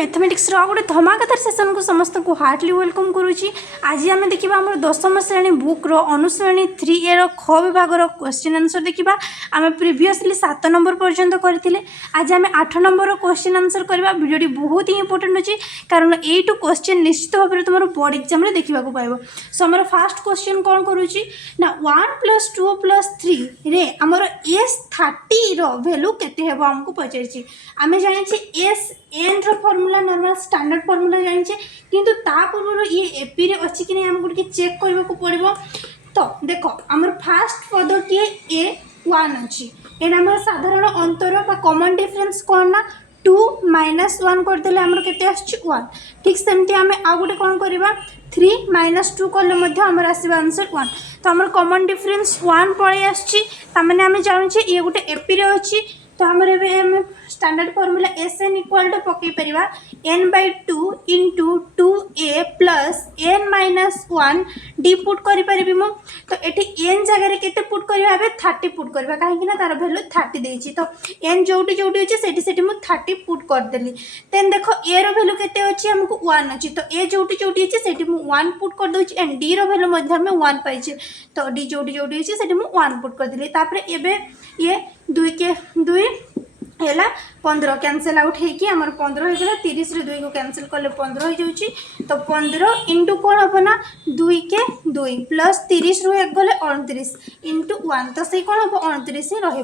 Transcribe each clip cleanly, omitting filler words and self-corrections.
Mathematics गोटे धमाकेदार session को समस्त को हार्टली वेलकम करुच्ची। आज आम देखा आम दशम श्रेणी बुक्र अनुश्रेणी 3A ख विभाग क्वेश्चन आंसर देखा। आम प्रिवियसली 7 नंबर पर्यंत करते। आज आम 8 नंबर क्वेश्चन आंसर करवा। वीडियो बहुत ही इंपोर्टेंट अच्छी कारण यू क्वेश्चन निश्चित भाव में तुम बोर्ड एग्जाम देखा पाइब। सो आम फास्ट क्वेश्चन कौन करुच्ची ना 1+2+3 रे आमर S30 वैल्यू केते हेबो हमको पचार। आम जाने S N formula normal standard formula जाने किंतु ता पूर्व ये एपी रे अच्छी कि नहीं हमको चेक करने को पड़ो। तो देख आमर फास्ट पदटी A1 अच्छी एंड आम साधारण अंतर कॉमन डिफरेंस कौन ना 2 - 1 करदे आमर के 1 ठीक सेमती आम आउ गोटे कौन करवा 3 - 2 कले आमर आसवा आंसर 1। तो आमर कॉमन डिफरेंस 1 पलि आसमें आम जानूचे ये गोटे एपी रे अच्छी। तो आम standard formula SN equal to पकई पार n/2 × 2A + n-1 d put करें। तो ये n जगह के पुट करवा 30 पुट करवा कहीं तार भैल्यू 30 देती। तो n जोटी जोटी अच्छे से मुझे 30 पुट करदेली। देन देख ए भैल्यू के अच्छी हमको 1 अच्छी। तो ए जोटी जोटी अच्छे से 1 पुट कर दूसरी एंड डी भैल्यू 1 पाइचे। तो डी जोटी जोटी अच्छे से 1 पुट करदेली। ये 2 के 2 है 15 कैंसल आउट होगी आमर 15 होगा 30 रे 2 को कैंसल कले 15 हो जाऊँगी। तो 15 इंटू कौन हम ना 2 के 2 प्लस 30 रू 1 गले 29 इंटू 1 तो से कौन हम 29 ही रही।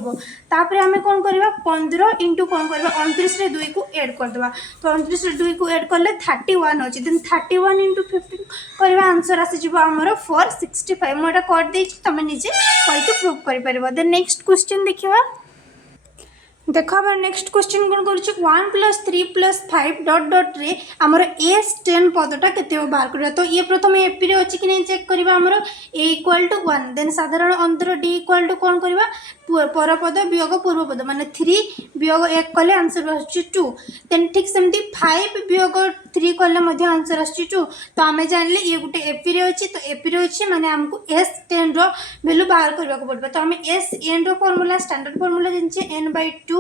आम कौन करवा 15 इंटू कौन करवा 29 रे 2 को एड करदे। तो 29 रे 2 को एड कले 31 अच्छी। देन 31 × 15 करवा आंसर आसीज आमर 465। मुझे करदे तुम निजे कहीकि प्रूव कर। देन नेक्स्ट क्वेश्चन देखा। देखो अब नेक्स्ट क्वेश्चन कौन कर 1+3+5 डॉट डॉट रे आमर S10 पदटा के बाहर करवा। तो ये प्रथम एपी रे अच्छी कि नहीं चेक करवा आमर A = 1। देन साधारण अंतर D = कौन करवा परपद वियोग पूर्वपद माने 3 वियोग 1 कले आंसर आसुची 2। देन ठीक सेमती 5 वियोग 3 कले आंसर आसुची 2। तो आम जानले ये गोटे एपी रे अच्छी। तो एपी रे अच्छी माने हमको S10 वैल्यू बाहर करने को पड़ो। तो आम SN फॉर्मूला स्टैंडर्ड फॉर्मूला जानिए n/2 ×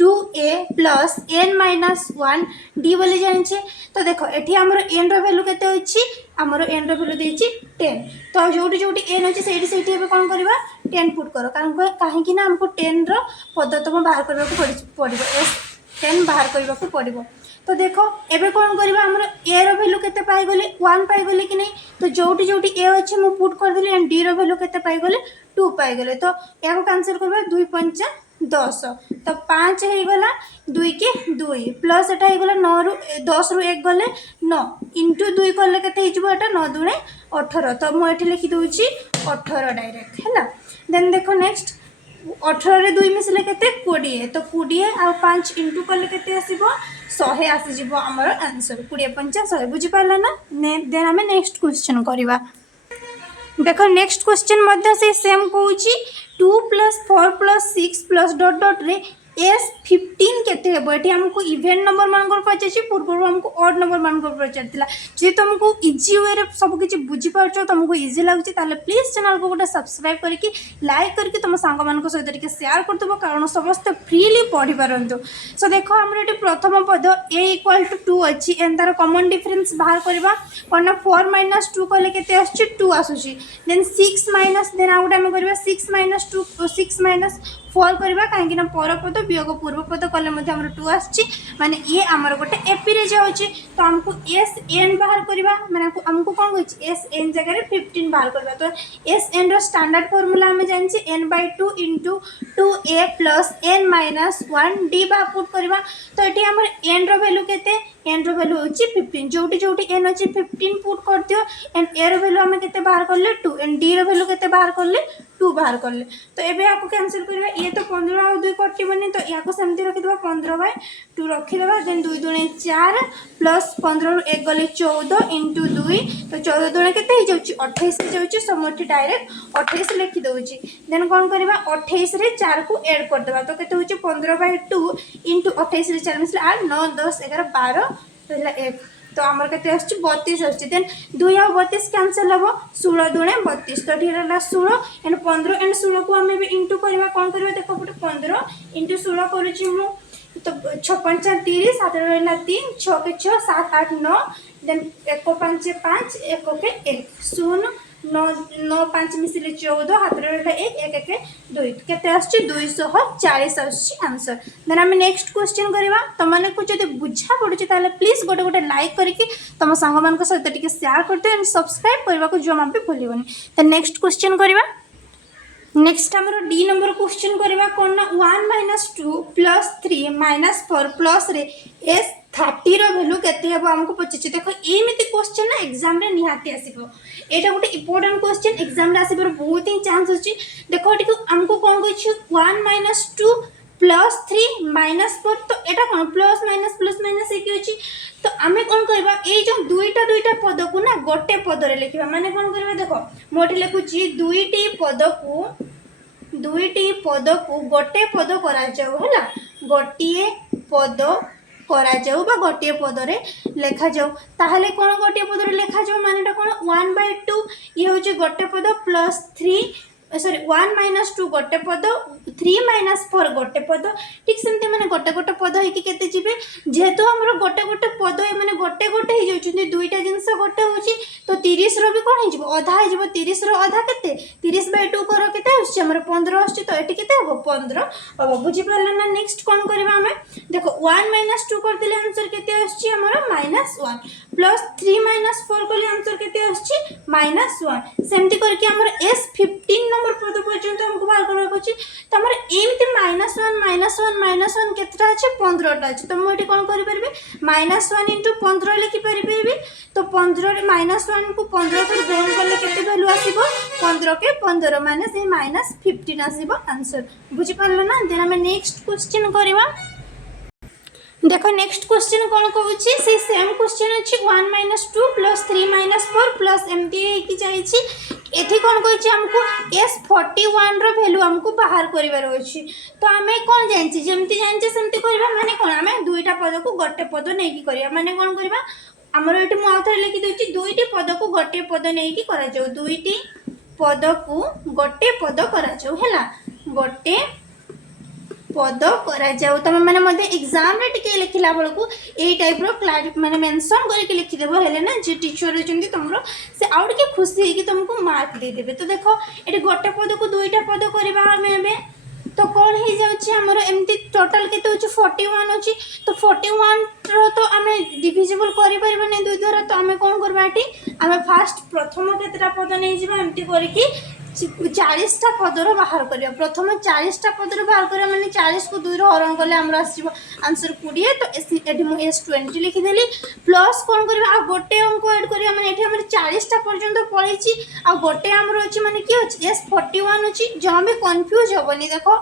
2A + n-1 d बोली जानिए। तो देखो ये आमर n वैल्यू केते अच्छी आमर n वैल्यू देछि 10। तो जोटी जोटी n अच्छी से कौन करवा 10 पुट करो कहीं हमको 10 पदतम बाहर करने को पड़ो S10 बाहर करने को पड़ो। तो देखो एबे कौन करवा आमर ए वैल्यू केते पाइगले 1 पाइगले कि नहीं। तो जोटी जोटी ए अच्छे मुझे पुट करदेली एंड डी वैल्यू केते पाइगले 2 पाइगले। तो या कैंसिल करवा 2 × 5 = 10। तो 5 हो गला 2 के 2 प्लस एटा हो गला 9 रू 10 रू 1 गले 9 इंटू 2 कले केते हिजबो एटा 9 × 2 = 18। तो मु एठी लिखि दोछि 18 डायरेक्ट है। देन देखो नेक्स्ट 18 रे 2 मिसले केते 20। तो 20 आ 5 इंटू कले केते आसीबो 100 आसीज आमर आंसर 20 × 5 = 100 बुझी पाला ना। देन आम नेक्स्ट क्वेश्चन करवा। देखो नेक्स्ट क्वेश्चन से सेम कहूँ 2 + 4 + 6 + डॉट डॉट रे S15 केते हेबो। एठी हमको इवेंट नंबर मान पचार पूर्व हमको ऑड नंबर मान पचार। जी तुमको इजी वे सब किसी बुझी पार्छ तुमको इजी लगुच प्लीज चैनल को गोटे सब्सक्राइब करके लाइक करके तुम सांग मान सहित टिके शेयर करदेव कारण समस्त फ्रीली पढ़ी पारतु। सो देखो आमर ये प्रथम पद A = 2 अच्छी एंड तार कॉमन डिफरेंस बाहर करवा कौन 4 - 2 कले केते आसुची 2 आसुची। देन 6 माइनस देन आउ गोटे आम करवा 6 - 2 6 - 4 करवा कहीं परपद वियोग पूर्वपद कले आमर 2 आसची माने ये आमर गोटे एपी रे जाउची। तो हमको SN बाहर करवा माने हमको कौन कहछि SN जगह 15 बाहर करवा। तो SN रो स्टैंडर्ड फॉर्मूला हम जानिए n/2 × 2A + n-1 d बाहर पुट करवा। तो ये आमर n रो वैल्यू केते n रो वैल्यू होची 15 जोटी जोटी n अच्छी 15 पुट कर दियो एंड a रो वैल्यू हमें केते बाहर करले 2 एंड d रो वैल्यू केते बाहर करले 2 बाहर करले। तो एबे आपको कैंसिल करवा ये तो 15 और 2 कटिबनी। तो या सेमती रखिदेबा 15/2 रखिदेबा। देन 2 × 2 = 4 प्लस 15 रू 1 गले 14 इंटू 2 तो 14 दूणे केते हो जाउची 28 हो जाउची। सो मोठी डायरेक्ट 28 लिखि दउची। देन कौन करवा 28 रे 4 को ऐड कर देबा। तो केते होची 15/2 इंटू 28 रे 4 मिसले 8 9 10 11 12 रहला 1। तो आमर के 32 आसुची। देन 2 और 32 कैंसिल हम 16 दूणे 32। तो ये 16 एंड 15 एंड 16 को आम इंटू करवा कौन करवा देखो गोटे 15 इंटू 16 करुच्ची मु तो 6 5 30 7 रहा 3 6 के 6 7 8 9 देन 1 5 5 1 के 1 0 9 9 5 मिसिले 14 हाथ रहा 1 1 1 2 केते आछि 240 आछि आंसर। देन आम नेक्स्ट क्वेश्चन करवा तुम मैंने को जब बुझा पड़ुଛି ताले प्लीज गोटे गोटे लाइक करके तुम सांग मान सहित टिके शेयर करते एंड सब्सक्राइब करने को जमा भी भूलनी। तो नेक्स्ट क्वेश्चन करवा नेक्स्ट आम डी नंबर क्वेश्चन करवा कौन ना 1 - 2 + 3 - 4 प्लस रे एस 30 भैल्यू केते हेबो हमको पचाचे। देखो एमिति क्वेश्चन ना एग्जाम रे निहाती आसीबो एटा गोटे इंपोर्टेंट क्वेश्चन एग्जाम रे आसीबर बहुत ही चांस अछि। देखो एटी हमको कोन कहछि 1 - 2 + 3 - 4 तो एटा कोन प्लस माइनस एक अछि। तो आमे कोन करबा ए जो दुईटा पद को ना गोटे पद रे लिखिबा माने कोन करबा देखो मोठी लिखुछि दुईटी पद को गोटे पद करा जाऊ हैला गोटिए पद करा जाऊ बा गोटे पद रे लेखा जाऊ ताहले कोन गोटे पद रे लेखा जाऊ मानेटा कोन 1/2 ये होचे गोटे पद प्लस 3 सॉरी 1 - 2 गोटे पद 3 - 4 गोटे पद ठीक सेमती माने गोटे गोटे पद होइकी केते जिबे जेहेतु हमरो गोटे गोटे पद माने गोटे गोटे हे जाउछन्ती दुईटा जिंस गोटे होची तो 30 रो भी कोन हे जिवो आधा हे जिवो 30 रो आधा केते 30/2 करो केते आछी हमरो 15 आछी तो एटी केते हो 15 अब बुझी परला ना। नेक्स्ट कोन करबा हमें देखो 1 - 2 कर दिले आंसर केते आछी हमरो -1 प्लस 3 - 4 करले आंसर केते आछी -1 सेमती करके हमरो एस 15 नंबर पद पर्यंत हमको बाहर करबा अछि। तो हमर एमती -1 केतटा अछि 15टा अछि। तो मोटी कोन करि परबे -1 * 15 लिखि परबे तो 15 -1 को 15 पर गुणन करले केते वैल्यू आसीबो 15 के 15 माने से -15 आसीबो आंसर बुझि परलो ना। देन हम नेक्स्ट क्वेश्चन करबा देखो नेक्स्ट क्वेश्चन कौन कहूँ से सेम क्वेश्चन अच्छी 1 - 2 + 3 - 4 प्लस एमती जाइए एठी कौन कहूँ हमको एस 41 रो वैल्यू हमको बाहर करिवार अछि। तो आम कौन जानछि जमती जानछि सेमती करबा माने कौन आम दुईटा पद को गोटे पद नहीं की करिया माने कौन करबा हमर एठी मु आउथरे लिखि देछि दुईटी पद को गोटे पद नहीं की करा जाऊ दुईटी पद को गोटे पद करा जाऊ हैला गोटे पद करा जाऊ तुम मैंने मध्य एग्जाम रे टिके लिखिला बेलू ए टाइप रो माने मेंशन करके लिखि देबो हेले ना जे टीचर रहचंती तुमरो से आउट के खुशी है कि तुमको मार्क दे देबे। तो देखो एटे गोटे पद को दुईटा पद करबा हमें तो कौन हो जाउछि हमरो एमती टोटल केते होछि 41 अछि। तो 41 रो तो हमें डिविजिबल करि परबे नै दुई द्वारा तो हमें कोन करबा एटी हमें फास्ट प्रथम केतेटा पद नै जिबा एमती करके 40टा पदर बाहर करिया प्रथम 40टा पदर बाहर करिया माने 40 को 2 रो हरण करले हमरा आसीबो आंसर 20 तो एटी मु एस 20 लिखि देली प्लस कोन करबा आ गोटे अंक ऐड करिया माने एटी हमर 40टा पर्यंत पळैछि आ गोटे हमर अछि माने की अछि एस 41 अछि जहां भी कंफ्यूज होबनी। देखो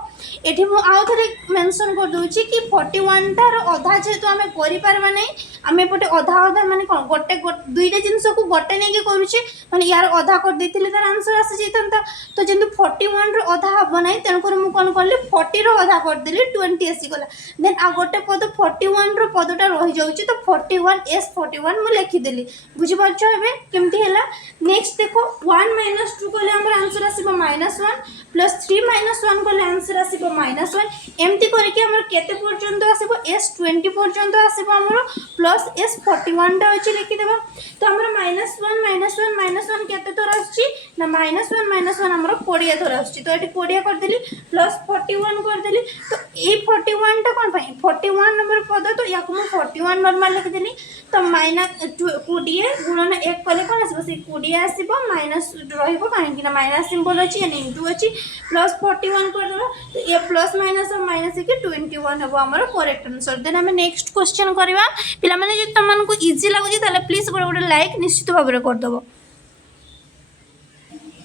एटी मु आउ थरे मेंशन कर दोछि कि 41 टा रो आधा जेतु हमें करि परबा नै हमें पटे आधा माने कोन गोटे दुईटा जिंस को गोटे नै के करूछि माने यार आधा कर देथिले तार आंसर आसी जैतंता तो जंतु 41 रो आधा हबो नै तेन कर मु कोन करली 40 रो आधा कर देली 20 आसी गला देन आ गोटे पद 41 रो पदटा रहि जाउछि तो 41 एस 41 मु लिखि देली बुझि परछो एबे केमती हैला। नेक्स्ट देखो 1 - 2 कोले हमर आंसर आसीबो -1 प्लस 3 - 1 कोले आंसर आसीबो -1 एमती करके हमर केते पर्यंत आसीबो एस 20 पर्यंत आसीबो हमर प्लस एस 41 टा अछि लिखि देबो। तो हमर -1 केते तोर आछि ना -1 हमर 20 थोर आछि तो एटी 20 कर देली प्लस 41 कर देली तो ए 41 टा कोन भाई 41 नंबर पद तो याको मु 41 नॉर्मल लिखि देली तो -20 गुणन 1 कले कोन आसीबो से 20 आसीबो माइनस रहिबो काहे कि ना माइनस सिंबल अछि या इनटू अछि प्लस 41 कर देबो तो ये प्लस माइनस और माइनस के 21 हबो हमर करेक्ट आंसर। देन हम नेक्स्ट क्वेश्चन करबा पिला माने जे तमन को इजी लागुची ताले प्लीज गोटे लाइक निश्चित भाव रे कर दबो।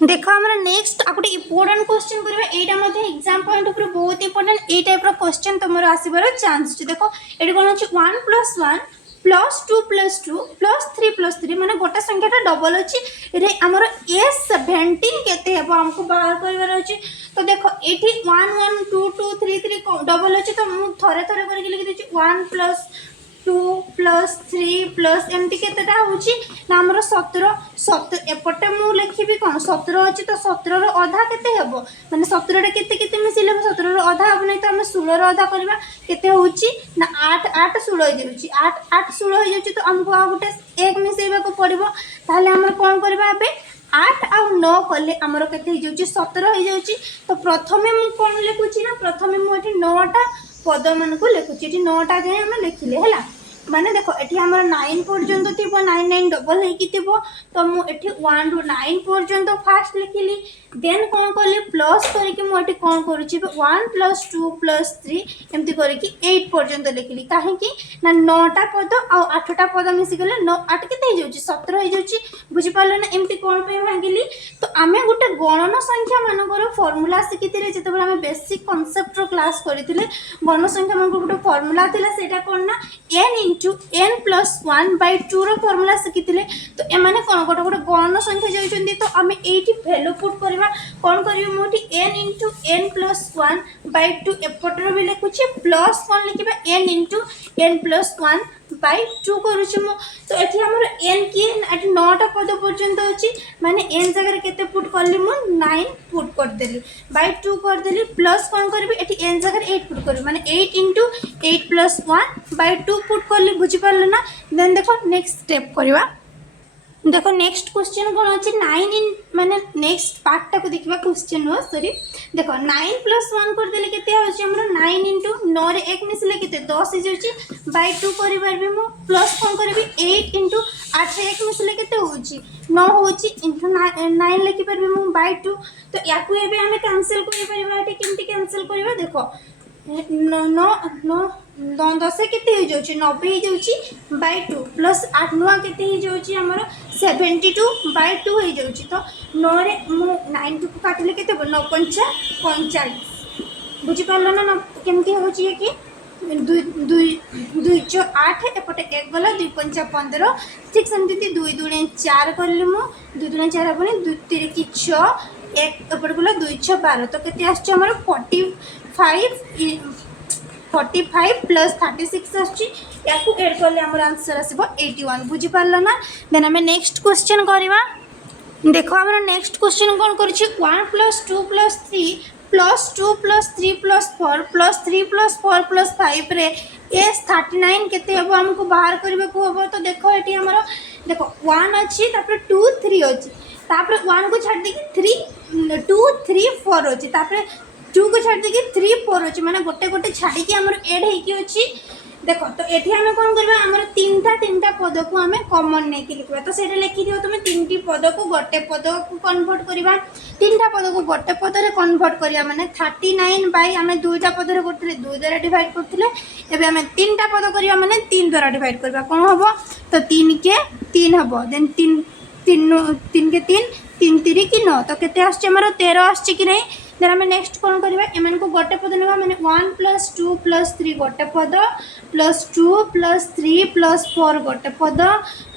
देखो हमरा नेक्स्ट आकुटे इंपोर्टेंट क्वेश्चन करबा एटा मध्ये एग्जाम पॉइंट ऊपर बहुत इंपोर्टेंट ए टाइप रो क्वेश्चन तमरो आसीबार चांस छै। देखो एटी कोन अछि 1 + 1 प्लस 2 + 2 प्लस 3 + 3 माने गोटा संख्याटा डबल अछि रे हमर एस 17 केते हेबो हमको बाहर करबार अछि। तो देखो एठी 1 1 2 2 3 3 डबल अछि तो मु थरे थरे करके लिखि देछि 1 + 2 प्लस 3 प्लस एमती केतेटा होची ना हमर 17 17 एपटे मु लिखिबी कोन 17 अछि तो 17 रो आधा केते हेबो माने 17 रे केते केते मिसिले 17 रो आधा हबो नै तो हम 16 रो आधा करबा केते होची ना 8 8 16 हो जाउची 8 8 16 हो जाउची तो हमको आ गुटे एक मिसेबा को पड़िबो ताले हमर कोन करबा बे 8 आ 9 कले हमर केते हो जाउची 17 हो जाउची तो प्रथमे मु कोन लिखुची ना प्रथमे मु एठी 9टा पद मान को लिखुची एठी 9टा जे हम लिखिले हला माने देखो एठी हमर 9 पर्यंत थिबो 9 9 डबल हेकी थिबो तो मु एठी 1 टू 9 पर्यंत फास्ट लिखिली देन कोन करली प्लस करके मु एठी कोन करूची 1 प्लस 2 प्लस 3 एमती करके 8 पर्यंत लिखिली काहे कि ना 9टा पद आ 8टा पद मिसी गले 9 8 केते हो जाउची 17 हो जाउची बुझी पाले ना एमती कोन पे भागिली तो आमे गुटे गणन संख्या मानकर फार्मूला सिकितिले जेते बेला आमे बेसिक कांसेप्ट रो क्लास करितिले गणन संख्या मानकर गुटे फार्मूला थिला सेटा कोन ना n into n plus 1 by 2 row formula सिकितिले तो ए माने कोन गोटे गोटे गणन संख्या जाउचंदी तो आमे एठी वैल्यू पुट करबा कोन करियो मोठी n into n plus 1 by 2 एपटर भी लिखुची plus cone लिखिबा n into n plus 1 by 2 करूची मो तो एठी हमर n की एठी 9टा पद पर्यंत अछि माने n जगह रे केते पुट करली मु 9 पुट कर देली by 2 कर देली प्लस कोन करबी एठी n जगह रे 8 पुट करबी माने 8 into 8 plus 1 by 2 पुट करली बुझी पारले ना देन देखो नेक्स्ट स्टेप करबा देखो नेक्स्ट क्वेश्चन कौन अच्छे 9 इन माने नेक्स्ट पार्ट टाक देखा क्वेश्चन हो सॉरी देखो 9 प्लस 1 कर देले केते होची हमरो 9 into 9 रे 1 मिसले केते 10 हो जाउची बाय 2 करि परबे मु प्लस कोन करबी 8 into 8 रे 1 मिसले केते होची 9 होची into 9 लिखि परबे मु बाय 2 तो याकू एबे हमें कैंसिल करि परबा एटे केमती कैंसिल करबा देखो 9 10 केते हो जाउची 90 हो जाउची बाय 2 प्लस 8 9 केते हो जाउची हमरो 72 बाय 2 हो जाउची तो 9 रे मु 9 टू को काटले केते 9 5 45 बुझी पारलो ना केमती होची ये कि 2 8 एपटे 1 गला 2 5 15 ठीक सेमती 2 2 4 करली मु 2 2 4 बने 2 3 की 6 एक एपटे गला 2 6 12 तो केते आछी हमरो 45 प्लस 36 आछी याकू ऐड करले हमर आंसर आसीबो 81 बुझी पारलो ना देन हमें नेक्स्ट क्वेश्चन करबा देखो हमर नेक्स्ट क्वेश्चन कोन करछि 1 plus 2 plus 3 plus 2 plus 3 plus 4 plus 3 plus 4 plus 5 रे एस 39 केते हबो हमको बाहर करबे को हबो तो देखो एटी हमर देखो 1 अछि तापर 2 3 अछि तापर 1 को छाड़ दे कि 3 2 3 4 अछि तापर 2 को छाड़ दे कि 3 4 अछि माने गोटे गोटे छाडी कि हमर ऐड हे कि अछि देखो तो एठी हमें कोन करबा हमर तीनटा पद को हमें कॉमन ने कि लिखबा तो सेटा लिखि दियो तुमे तीनटी पद को गोटे पद को कन्वर्ट करबा तीनटा पद को गोटे पद रे कन्वर्ट करिया माने 39 बाय हमें दुईटा पद रे करथले 2 द्वारा डिवाइड करथले एबे हमें तीनटा पद करिया माने 3 द्वारा डिवाइड करबा कोन हबो तो 3 के 3 हबो देन 3 के 3 3 3 की 9 तो केते आछे हमर 13 आछे कि नहीं देन हमें नेक्स्ट कोन करबा एमन को गोटे पद नेबा माने 1 प्लस 2 प्लस 3 गोटे पद प्लस 2 प्लस 3 प्लस 4 गोटे पद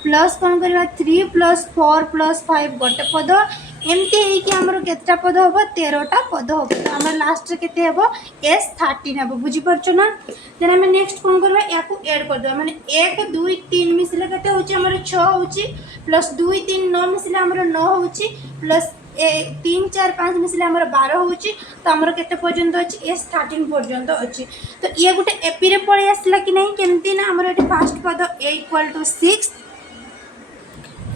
प्लस कोन करबा 3 प्लस 4 प्लस 5 गोटे पद एमती है कि हमर केतटा पद होबो 13टा पद होबो तो हमर लास्ट रे केते हेबो s 13 हेबो बुझी परछो ना देन हमें नेक्स्ट कोन करबा याकू ऐड कर देबा माने 1 2 3 मिसले केते होची हमर 6 होची प्लस 2 3 9 मिसले हमर 9 होची प्लस 3 4 5 मिसले हमर 12 होची तो हमर केते पर्यंत अछि s 13 पर्यंत अछि तो ये गुटे एपी रे पळे आसला कि नहीं केमती ना हमर एटी फर्स्ट पद a = 6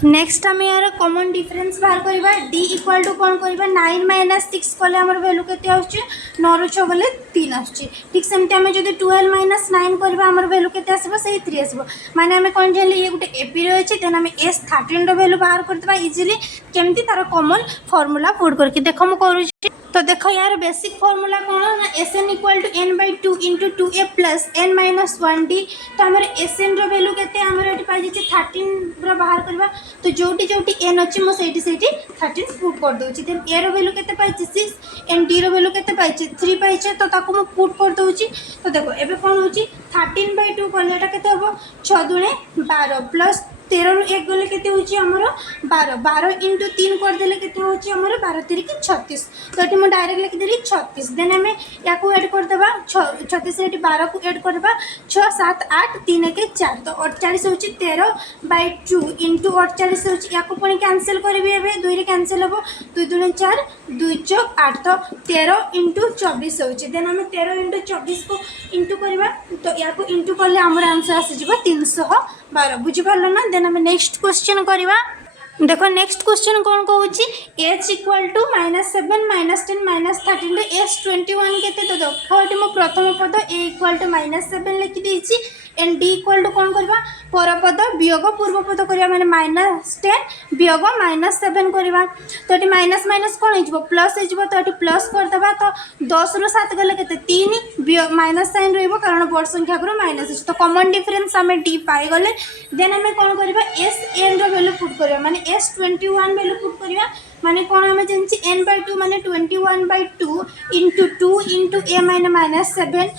नेक्स्ट हमें यार कॉमन डिफरेंस बाहर करबा d इक्वल टू कोन करबा 9 - 6 कले हमर वैल्यू केते आछी 9 रो 6 गले 3 आछी ठीक सेमते हमें जदी 12 - 9 करबा हमर वैल्यू केते आसीबो सही 3 आसीबो माने हमें कोन जानली ये गुटे एपी रे अछि देन हमें s 13 रो वैल्यू बाहर करतबा इजीली केमती तार कॉमन फार्मूला पुट करके देखो हम करू तो देखो यार बेसिक फार्मूला कौन ना Sn = n/2 × 2a + n - 1d तो हमर Sn रो वैल्यू केते हमर एटी पाइ जे 13 रो बाहर करबा तो जोटी जोटी n अछि मो सेठी 13 पुट कर दोछि देन a रो वैल्यू केते पाइ 6 एंड d रो वैल्यू केते पाइ 3 पाइ तो ताको मो पुट कर दोछि तो देखो एबे कोन होछि 13/2 कले एटा केते हबो 6 दुणे 12 प्लस 13 रु 1 गले केते होची हमर 12 12 इंटू 3 कर देले केते होची हमर 12 3 की 36 तो एटी म डायरेक्ट लिख देली 36 देन हमें याको ऐड कर देबा 36 एटी 12 को ऐड कर देबा 6 7 8 3 के 4 तो 48 होची 13/2 इंटू 48 होची याको पुणी कैंसिल करबी एबे 2 रे कैंसिल हबो 2 दुणे 4 2 चौक 8 तो 13 इंटू 24 होची देन हमें 13 इंटू 24 को इंटू करबा तो याको इंटू करले हमर आंसर आसी जिवो 312 बुझी पारलो ना देन हमें नेक्स्ट क्वेश्चन करबा देखो नेक्स्ट क्वेश्चन कौन कहूँ h इक्वल टू -7 -10 -13 s21 केते तो देखो ये मो प्रथम पद a इक्वल टू -7 लिखि देछि एंड d इक्वल टू कौन करबा पर पद वियोग पूर्व पद करबा माने -10 वियोग -7 करबा तो ये माइनस माइनस कौन हो प्लस हो तो ये प्लस कर देबा तो 10 रु 7 गले केते 3 माइनस साइन रहइबो कारण बड़ संख्या को माइनस तो कॉमन डिफरेंस हमें d पाई गले देन हमें कौन करबा s n रो वैल्यू पुट करबा माने s21 वैल्यू पुट करबा माने कौन हमें जानछि n/2 माने 21/2 इंटू 2 इंटू a माइने -7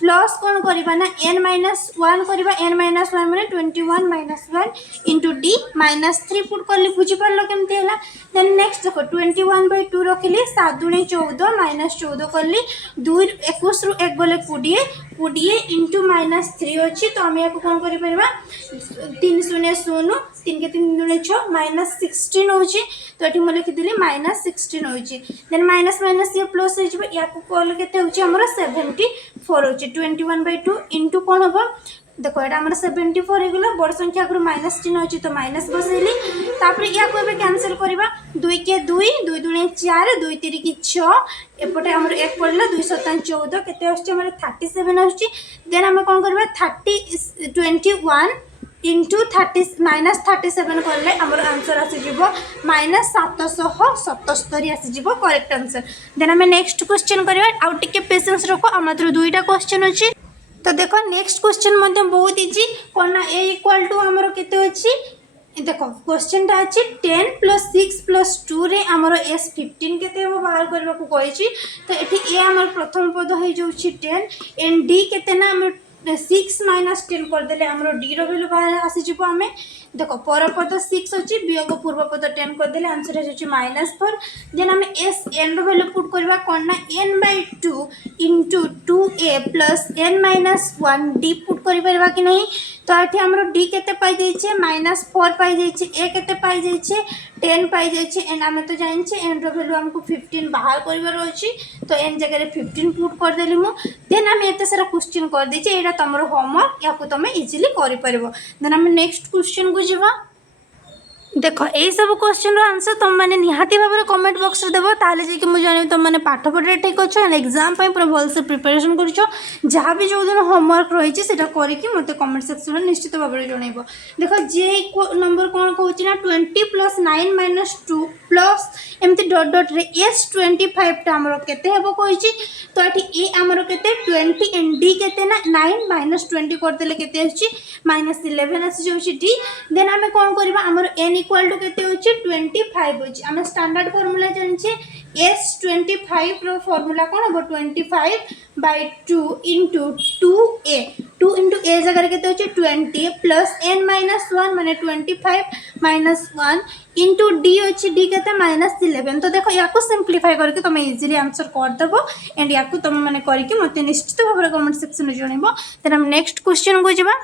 प्लस कौन करबा ना n-1 करबा n-1 माने 21 -1 इंटू d -3 पुट करली बुझी पारलो केमती हैला देन नेक्स्ट देखो 21/2 रखिली 7 दुणे 14 -14 करली 2 21 रु 1 गले 20 इंटू -3 अच्छी तो आम या कौन कर 3 शून्य 0 3 के 3 दुणे 6 -16 होची तो ये मुझे लिखिदी -16 होची देन माइनस माइनस ये प्लस हो या कल के हमर 74 होची 21/2 इंटू कौन हम देखो ये आम 74 होगा बड़ संख्या को माइनस चिन्ह अच्छी तो माइनस बसैली तापर या कैंसिल करवा 2 के 2 2 दुणे 4 2 3 की 6 एपटे आम 1 पड़ा 2 7 14 के 37 आसुची देन आम कौन करवा 21 इंटू 30 -37 कले आमर आंसर आसीज -777 आसीज करेक्ट आंसर देन आम नेक्स्ट क्वेश्चन करवा आउ टिके पेशेंस रखो आम 2टा क्वेश्चन अच्छी तो देखो नेक्स्ट क्वेश्चन बहुत इजी कौन ना a इक्वल टू आमर केते अच्छी देखो क्वेश्चन टा अच्छी 10 + 6 + 2 रे आमर s15 केते बाहर करबा को कहिछि तो एठी a आमर प्रथम पद हो जाउछि 10 एंड d केते ना आमर 6 - 10 कर देले हमरो d रो वैल्यू बाहर आसी जिवो हमें देखो पर पद 6 अछि वियोग पूर्व पद 10 कर देले आंसर आसी -4 देन हम s n रो वैल्यू पुट करबा कोन ना n/2 into 2a plus n-1 d put करि परबा कि नहीं तो एठी हमरो d केते पाई जाय छै -4 पाई जाय छै a केते पाई जाय छै 10 पाई जाय छै एंड हम तो जानि छै n रो वैल्यू हमको 15 बाहर करबार अछि तो n जगह रे 15 पुट कर देली मु देन हम एते सारा क्वेश्चन कर दै छै एटा तमरो होमवर्क या को तमे इजीली करि परबो देन हम नेक्स्ट क्वेश्चन को जीवा देखो यही सब क्वेश्चन आंसर तुम मैंने निहाती भाव में कमेंट बॉक्स देव ताले जाकि मुझे जान तुम मैंने पाठ पढ़े ठीक अच्छे एंड एग्जाम पूरा भलसे प्रिपेरेसन कर जहाँ भी जो दिन होमवर्क रही है करके मत कमेंट सेक्शन में निश्चित भाव में जनइब देखो जे नंबर कौन कहूँ ना 20 + 9 - 2 प्लस एमती डट डट रे s25 टा आमर केते हेबो कहिछि तो एठी a आमर केते 20 एंड d केते ना 9 - 20 कर देले केते आछि -11 आसी जाउछि d देन हमें कोन करबा आमर n इक्वल टू केते होछि 25 होछि हमें स्टैंडर्ड फार्मूला जानि s25 रो फार्मूला कोन हो 25/2 इंटू 2a 2 इंटू a जगह केते होछि 20 प्लस n-1 माने 25 -1 इंटू d अच्छी d केते -11 तो देखो या सिंप्लीफाई करके तुम इजीली आंसर कर देबो एंड या तुम माने करके मते निश्चित भाव में कमेंट सेक्शन में जनइबो देन हम नेक्स्ट क्वेश्चन को जीवा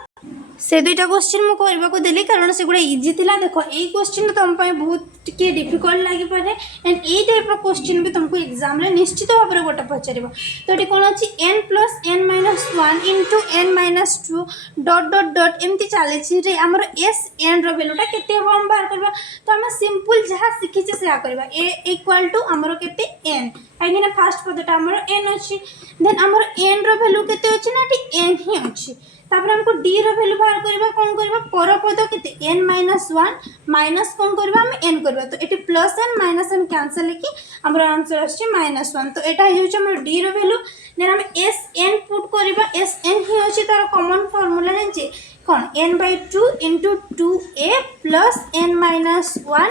से दुईटा क्वेश्चन मुझे करने को देली कारण से गुड़ा इजी थिला देखो ये क्वेश्चन तुम बहुत टिके डिफिकल्ट लगी पारे एंड ये टाइप क्वेश्चन भी तुमको एग्जाम रे निश्चित भाव में गोटे पचार तो ये कौन अच्छी n + n-1 इंटू n-2 डट डट डट एमती चली आमर s n रो वैल्यूटा केते हम बाहर करबा तो हम सिंपल जहाँ शिखीचे से करबा a इक्वल टू आमर केते n कहीं फास्ट पदटा आमर n अच्छी देन आमर n रो वैल्यू केते अच्छी ना n ही अच्छी तापर हमको d रो वैल्यू बाहर करबा कोन करबा पर पद केते n-1 माइनस कोन करबा हम n करबा तो eighty plus n minus n cancel की हमर आंसर आछे -1 तो एटा हो छ हमर d रो वैल्यू देन हम s n पुट करबा s n ही होछि तार कॉमन फार्मूला जानछि कोन n/2 into 2a plus n-1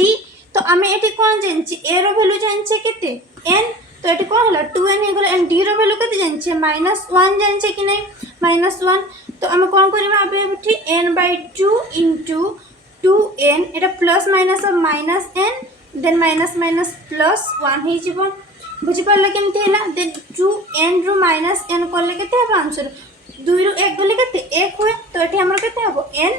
d तो आमे एटी कोन जानछि a रो वैल्यू जानछि केते n तो ये कौन है 2n हो गला एंड डी रो वैल्यू केते जानिछे -1 जानिछे कि नहीं -1 तो आम कौन करबा अबे एठी n/2 इंटू 2n एटा plus minus -n then minus minus plus 1 हो जिवो बुझी पारला केमती हैला देन 2n रो -n करले केते हबो आंसर 2 रो 1 गले केते 1 हुए तो एठी हमर केते हबो n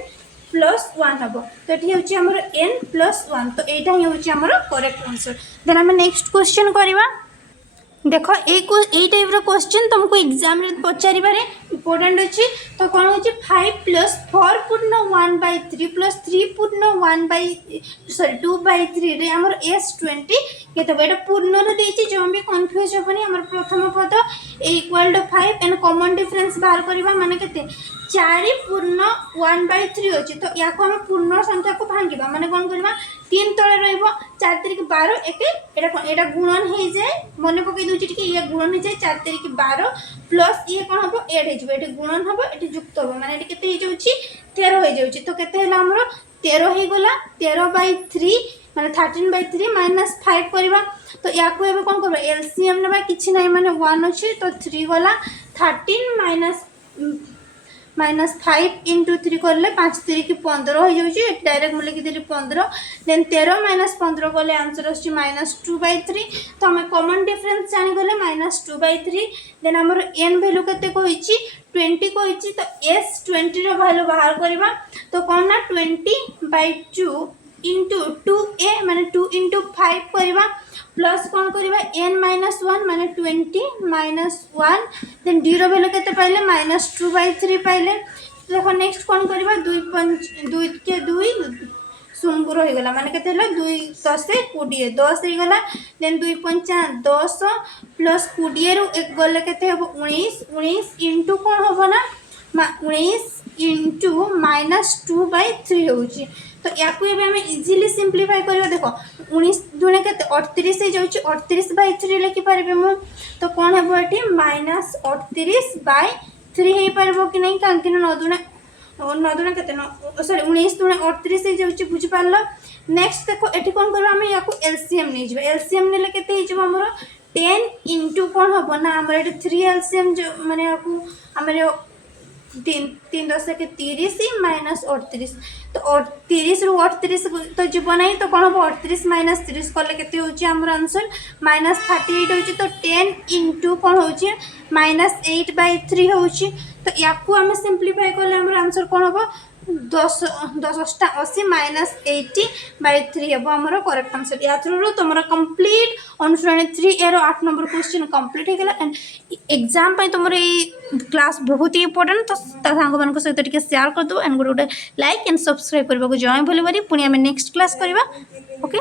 +1 हम तो ये हूँ आमर n+1 तो यहाँ ही हूँ आमर करेक्ट आंसर देन आम नेक्स्ट क्वेश्चन करवा देख ये टाइप क्वेश्चन तुमको एग्जाम रे पचार इम्पोर्टाट अच्छी तो कौन हो 5 + 4 पूर्ण 1/3 + 3 पूर्ण 2/3 रे आमर S20 ये पूर्ण देती जो भी कन्फ्यूज हेनी आम प्रथम पद equal to 5 and common difference बाहर करवा माने केते 4 पूर्ण 1/3 अच्छी तो या आम पूर्ण संख्या को भांगा माने कौन करवा 3 तले रहा 4 तारिख 12 एटा गुणन हो जाए मन पकई दूसरी ये गुणन हो जाए 4 तारिख 12 प्लस ये कौन हम 8 हो गुणन हम ये जुक्त हम माने के 13 हो जाए तो केते 13 हो गला 13/3 माने 13/3 -5 करवा तो या कौन करवा एलसीएम ना किसी ना माने 1 अच्छी तो 3 गला 13 -5 इंटू 3 कर 5 तारिख 15 हो जाए डायरेक्ट मुझे लिखिदी 15 देन 13 - 15 कले आंसर आस -2/3 तो आम कॉमन डिफरेंस जानीगले -2/3 देन आमर एन भैल्यू के 20 कही तो S20 भैल्यू बाहर करवा तो कौन ना 20/2 इंटू 2a माने 2 इंटू 5 करवा प्लस कौन करवा n -1 माने 20 -1 देन डी रो वैल्यू केते पाइले -2/3 पाइले देखो नेक्स्ट कौन करवा 2 के 2 सुंगुर हो गला माने केते 2 10 20 10 हो गला देन 2 5 10 प्लस 20 रु 1 गले केते हो 19 19 इंटू कौन होबो ना 19 इंटू -2/3 होची तो या इजिली सिंप्लीफाई करवा देखो 19 दुणे के 38 हो जाऊँ 38/3 लिखिपारे मु तो कौन है ये -38/3 हो पार कि नहीं कहीं 9 दुणे के सॉरी 19 दुणे 38 हो जाऊँ बुझीपार नेक्स्ट देखो ये कौन करवा या एलसीएम नहीं जाए एलसीएम ने के 10 इंटू कौन हम ना आम 3 एलसीएम जो माने आम 3 10 के 30 -38 तो 30 रु 38 तो जीव ना तो कौन हम 38 - 30 कले के आमर आंसर -38 हो तो 10 इंटू कौन हो -8/3 हो तो या आम सिंप्लीफाई कले आमर आंसर कौन हम 10 10 80 -80/3 हम आमर करेक्ट आंसर या थ्रू तुम कंप्लीट अनुसरणी 3A 8 नंबर क्वेश्चन कंप्लीट हो गला एंड एग्जाम तुम क्लास बहुत ही इंपोर्टेंट तो सांग मान सहित शेयर कर दो एंड गोटे लाइक एंड सब्सक्राइब करने को जय भूल पुणी आम नेक्स्ट क्लास करवा ओके।